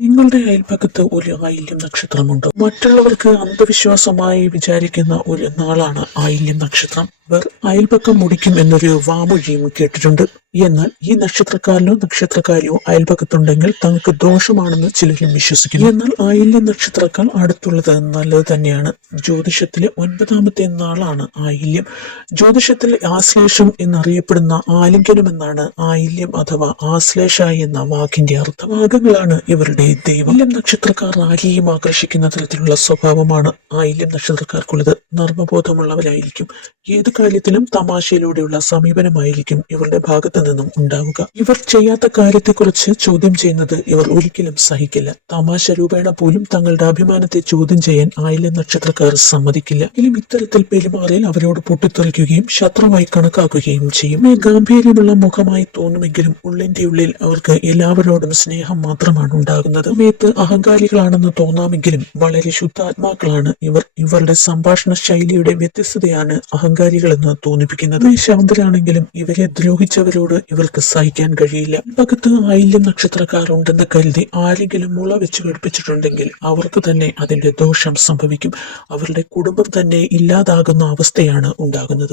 നിങ്ങളുടെ അയൽപക്കത്ത് ഒരു ആയില്യം നക്ഷത്രമുണ്ടോ? മറ്റുള്ളവർക്ക് അന്ധവിശ്വാസമായി വിചാരിക്കുന്ന ഒരു നാളാണ് ആയില്യം നക്ഷത്രം. ഇവർ അയൽപക്കം മുടിക്കും എന്നൊരു വാമൊഴിയും കേട്ടിട്ടുണ്ട്. എന്നാൽ ഈ നക്ഷത്രക്കാരനോ നക്ഷത്രക്കാരിയോ അയൽപക്കത്തുണ്ടെങ്കിൽ തങ്ങൾക്ക് ദോഷമാണെന്ന് ചിലരും വിശ്വസിക്കുന്നു. എന്നാൽ ആയില്യം നക്ഷത്രക്കാർ അടുത്തുള്ളത് നല്ലത് തന്നെയാണ്. ജ്യോതിഷത്തിലെ 9ാമത്തെ നാളാണ് ആയില്യം. ജ്യോതിഷത്തിൽ ആശ്ലേഷം എന്നറിയപ്പെടുന്ന ആലിംഗനം എന്നാണ് ആയില്യം അഥവാ ആശ്ലേഷ എന്ന വാക്കിന്റെ അർത്ഥഭാഗങ്ങളാണ് ഇവരുടെ ദൈവം. ആയില്യം നക്ഷത്രക്കാർ ആരെയും ആകർഷിക്കുന്ന തരത്തിലുള്ള സ്വഭാവമാണ് ആയില്യം നക്ഷത്രക്കാർക്കുള്ളത്. നർമ്മബോധമുള്ളവരായിരിക്കും. ഏത് കാര്യത്തിലും തമാശയിലൂടെയുള്ള സമീപനമായിരിക്കും ഇവരുടെ ഭാഗത്ത് നിന്നും ഉണ്ടാവുക. ഇവർ ചെയ്യാത്ത കാര്യത്തെക്കുറിച്ച് ചോദ്യം ചെയ്യുന്നത് ഇവർ ഒരിക്കലും സഹിക്കില്ല. തമാശ രൂപേണ പോലും തങ്ങളുടെ അഭിമാനത്തെ ചോദ്യം ചെയ്യാൻ ആയില്യം നക്ഷത്രക്കാർ സമ്മതിക്കില്ല. എങ്കിലും ഇത്തരത്തിൽ പെരുമാറിയാൽ അവരോട് പൊട്ടിത്തെറിക്കുകയും ശത്രുവായി കണക്കാക്കുകയും ചെയ്യും. ഗാംഭീര്യമുള്ള മുഖമായി തോന്നുമെങ്കിലും ഉള്ളിന്റെ ഉള്ളിൽ അവർക്ക് എല്ലാവരോടും സ്നേഹം മാത്രമാണ് ഉണ്ടാകുന്നത്. സമയത്ത് അഹങ്കാരികളാണെന്ന് തോന്നാമെങ്കിലും വളരെ ശുദ്ധാത്മാക്കളാണ് ഇവർ. ഇവരുടെ സംഭാഷണ ശൈലിയുടെ വ്യത്യസ്തതയാണ് അഹങ്കാരികളെന്ന് തോന്നിപ്പിക്കുന്നത്. ശാന്തരാണെങ്കിലും ഇവരെ ദ്രോഹിച്ചവരോട് ഇവർക്ക് സഹിക്കാൻ കഴിയില്ല. പക്കത്ത് ആയില്യം നക്ഷത്രക്കാർ ഉണ്ടെന്ന് കരുതി ആരെങ്കിലും മുള വെച്ച് ഘടിപ്പിച്ചിട്ടുണ്ടെങ്കിൽ അവർക്ക് തന്നെ അതിന്റെ ദോഷം സംഭവിക്കും. അവരുടെ കുടുംബം തന്നെ ഇല്ലാതാകുന്ന അവസ്ഥയാണ് ഉണ്ടാകുന്നത്.